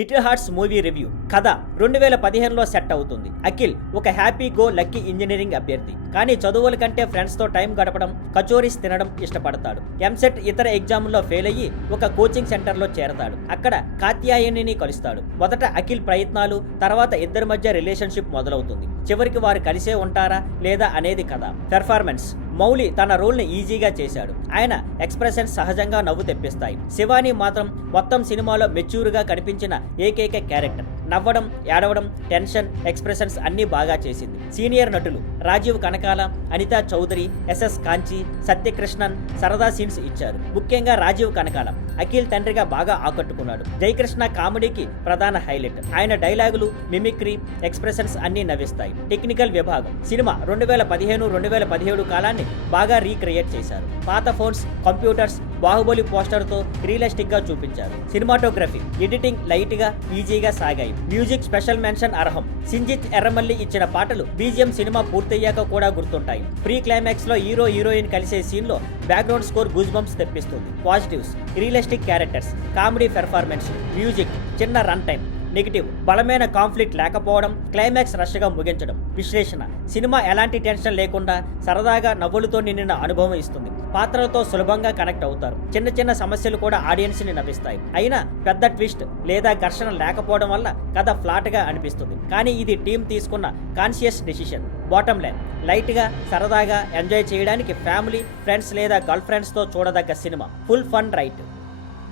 Little hearts movie review. కథ 2015లో set అవుతుంది. అఖిల్ ఒక హ్యాపీ గో లక్కీ ఇంజనీరింగ్ అభ్యర్థి. కానీ చదువుల కంటే ఫ్రెండ్స్ తో టైం గడపడం, కచోరీస్ తినడం ఇష్టపడతాడు. ఎంసెట్ ఇతర ఎగ్జామ్లో ఫెయిల్ అయ్యి ఒక కోచింగ్ సెంటర్ లో చేరతాడు. అక్కడ కాత్యాయనిని కలుస్తాడు. మొదట అఖిల్ ప్రయత్నాలు, తర్వాత ఇద్దరి మధ్య రిలేషన్షిప్ మొదలవుతుంది. చివరికి వారు కలిసే ఉంటారా లేదా అనేది కథ. పెర్ఫార్మెన్స్: మౌలి తన రోల్ ని ఈజీగా చేశాడు. ఆయన ఎక్స్ప్రెషన్స్ సహజంగా నవ్వు తెప్పిస్తాయి. శివాని మాత్రం మొత్తం సినిమాలో మెచ్యూర్ గా కనిపించిన ఏకైక క్యారెక్టర్. నవ్వడం, ఏడవడం, టెన్షన్, ఎక్స్ప్రెషన్స్ అన్నీ బాగా చేసింది. సీనియర్ నటులు రాజీవ్ కనకాల, అనితా చౌదరి, ఎస్ఎస్ కాంచి, సత్యకృష్ణన్ సరదా సీన్స్ ఇచ్చారు. ముఖ్యంగా రాజీవ్ కనకాల అఖిల్ తండ్రిగా బాగా ఆకట్టుకున్నాడు. జయకృష్ణ కామెడీకి ప్రధాన హైలైట్. ఆయన డైలాగులు, మిమిక్రీ, ఎక్స్ప్రెషన్స్ అన్నీ నవ్విస్తాయి. టెక్నికల్ విభాగం: సినిమా 2015-2017 కాలాన్ని బాగా రీక్రియేట్ చేశారు. పాత ఫోన్స్, కంప్యూటర్స్, బాహుబలి పోస్టర్తో రియలిస్టిక్ గా చూపించారు. సినిమాటోగ్రఫీ, ఎడిటింగ్ లైట్ గా, ఈజీగా సాగాయి. మ్యూజిక్ స్పెషల్ మెన్షన్ అర్హం. సింజిత్ ఎర్రమల్లి ఇచ్చిన పాటలు బీజిఎం సినిమా పూర్తయ్యాక కూడా గుర్తుంటాయి. ప్రీ క్లైమాక్స్ లో హీరో హీరోయిన్ కలిసే సీన్ లో బ్యాక్గ్రౌండ్ స్కోర్ గూజ్ బంప్స్ తెప్పిస్తుంది. Positives: realistic characters, comedy performance, music, చిన్న రన్ టైం. నెగిటివ్: బలమైన కాన్ఫ్లిక్ట్ లేకపోవడం, క్లైమాక్స్ రష్గా ముగించడం. విశ్లేషణ: సినిమా ఎలాంటి టెన్షన్ లేకుండా సరదాగా నవ్వులతో నిండిన అనుభవం ఇస్తుంది. పాత్రలతో సులభంగా కనెక్ట్ అవుతారు. చిన్న చిన్న సమస్యలు కూడా ఆడియన్స్ ని నవ్విస్తాయి. అయినా పెద్ద ట్విస్ట్ లేదా ఘర్షణ లేకపోవడం వల్ల కథ ఫ్లాట్ గా అనిపిస్తుంది. కానీ ఇది టీం తీసుకున్న conscious decision. Bottom line: light గా, సరదాగా ఎంజాయ్ చేయడానికి ఫ్యామిలీ, ఫ్రెండ్స్ లేదా గర్ల్ ఫ్రెండ్స్ తో చూడదగ్గ cinema. Full fun right.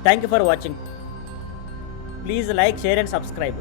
Thank you for watching. Please like, share and subscribe.